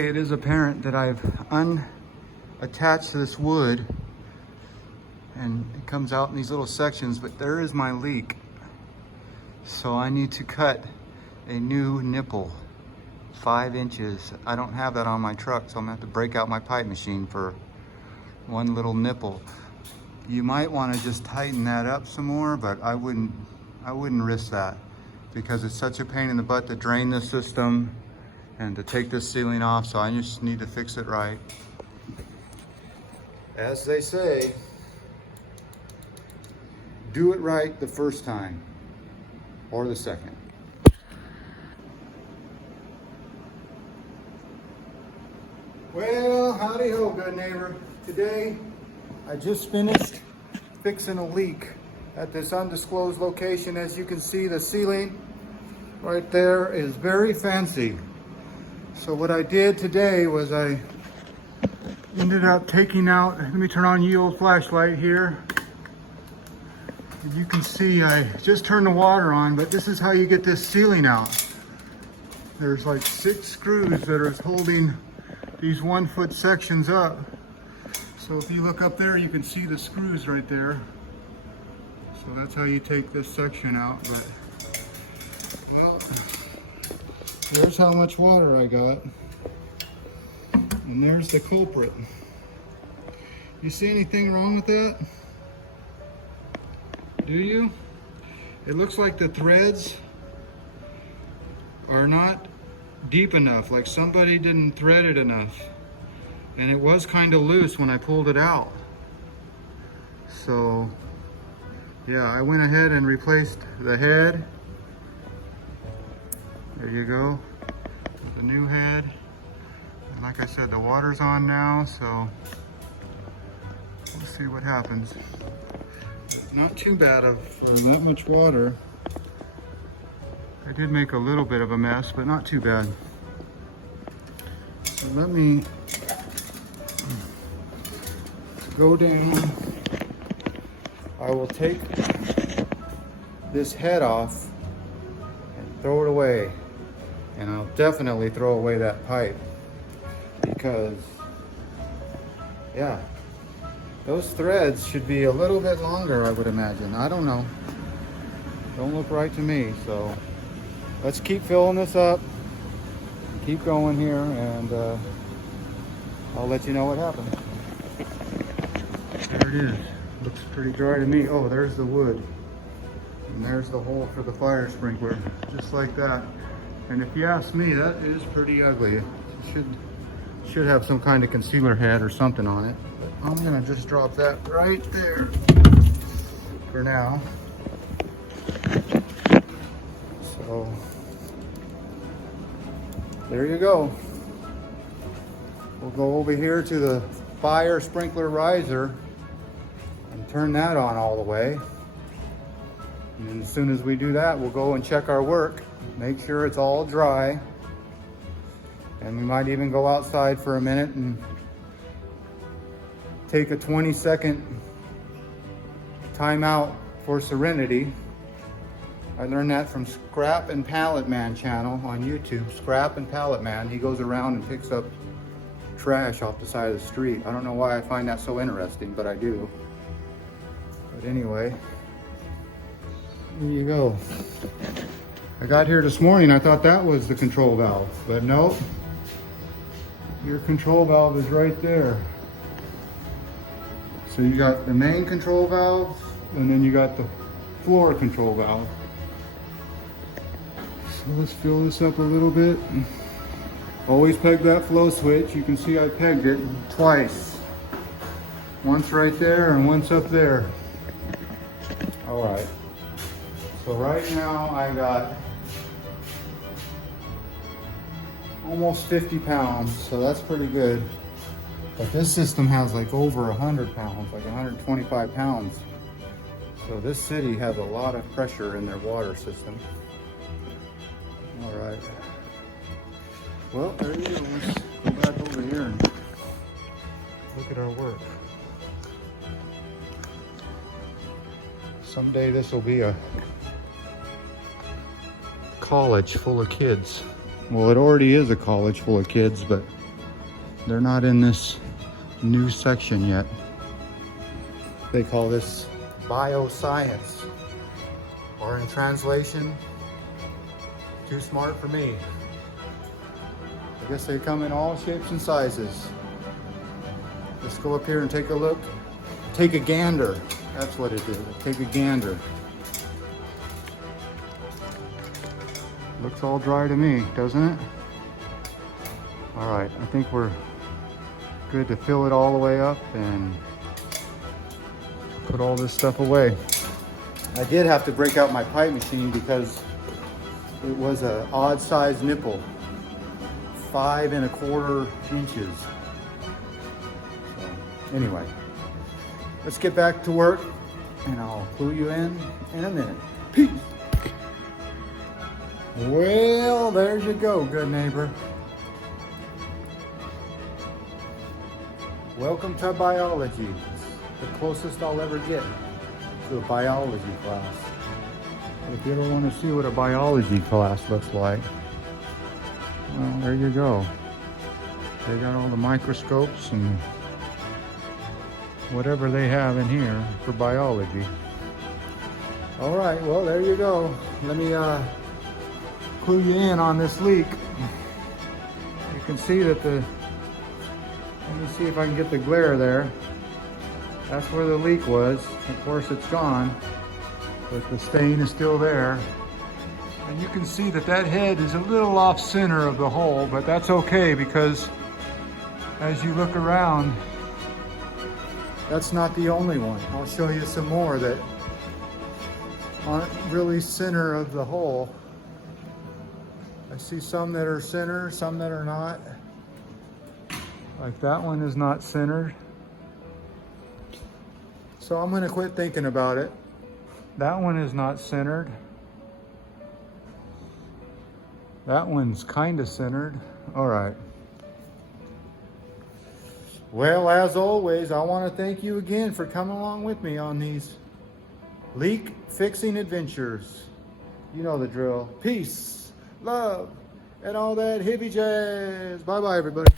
It is apparent that I've unattached this wood and it comes out in these little sections, but there is my leak. So I need to cut a new nipple, 5 inches. I don't have that on my truck, so I'm gonna have to break out my pipe machine for one little nipple. You might want to just tighten that up some more, but I wouldn't risk that because it's such a pain in the butt to drain this system and to take this ceiling off, so I just need to fix it right. As they say, do it right the first time or the second. Well, howdy ho, good neighbor. Today, I just finished fixing a leak at this undisclosed location. As you can see, the ceiling right there is very fancy. So what I did today was I ended up taking out, let me turn on your old flashlight here. As you can see, I just turned the water on, but this is how you get this ceiling out. There's like 6 screws that are holding these 1-foot sections up. So if you look up there, you can see the screws right there. So that's how you take this section out. But well, there's how much water I got. And there's the culprit. You see anything wrong with that? Do you? It looks like the threads are not deep enough, like somebody didn't thread it enough. And it was kind of loose when I pulled it out. So yeah, I went ahead and replaced the head. There you go, the new head. And like I said, the water's on now, so we'll see what happens. Not too bad for that much water. I did make a little bit of a mess, but not too bad. So let me go down. I will take this head off and throw it away. And I'll definitely throw away that pipe because, yeah, those threads should be a little bit longer, I would imagine. I don't know. Don't look right to me. So let's keep filling this up, keep going here, and I'll let you know what happens. There it is. Looks pretty dry to me. Oh, there's the wood. And there's the hole for the fire sprinkler, just like that. And if you ask me, that is pretty ugly. It should have some kind of concealer head or something on it. But I'm gonna just drop that right there for now. So there you go. We'll go over here to the fire sprinkler riser and turn that on all the way. And then as soon as we do that, we'll go and check our work, make sure it's all dry. And we might even go outside for a minute and take a 20-second timeout for serenity. I learned that from Scrap and Pallet Man channel on YouTube. Scrap and Pallet Man. He goes around and picks up trash off the side of the street. I don't know why I find that so interesting, but I do. But anyway, there you go. I got here this morning, I thought that was the control valve, but nope. Your control valve is right there. So you got the main control valve, and then you got the floor control valve. So let's fill this up a little bit. Always peg that flow switch. You can see I pegged it twice. Once right there and once up there. All right. So right now I got almost 50 pounds, so that's pretty good. But this system has like over 100 pounds, like 125 pounds. So this city has a lot of pressure in their water system. All right. Well, there you go. Let's go back over here and look at our work. Someday this will be a college full of kids. Well, it already is a college full of kids, but They're not in this new section yet. They call this bioscience, or in translation, too smart for me. I guess they come in all shapes and sizes. Let's go up here and take a look. Take a gander. That's what it is. Take a gander. Looks all dry to me, doesn't it? All right, I think we're good to fill it all the way up and put all this stuff away. I did have to break out my pipe machine because it was an odd size nipple, 5 1/4 inches. So anyway, let's get back to work and I'll clue you in a minute. Peace. Well, there you go, good neighbor. Welcome to biology. It's the closest I'll ever get to a biology class. If you ever want to see what a biology class looks like, well, there you go. They got all the microscopes and whatever they have in here for biology. All right, well, there you go. Let me clue you in on this leak. You can see that let me see if I can get the glare there. That's where the leak was. Of course, it's gone, but the stain is still there. And you can see that that head is a little off center of the hole, but that's okay because as you look around, that's not the only one. I'll show you some more that aren't really center of the hole. I see some that are center, some that are not. Like that one is not centered. So I'm gonna quit thinking about it. That one is not centered. That one's kind of centered. All right. Well, as always, I want to thank you again for coming along with me on these leak fixing adventures. You know the drill. Peace, love, and all that hippie jazz. Bye-bye, everybody.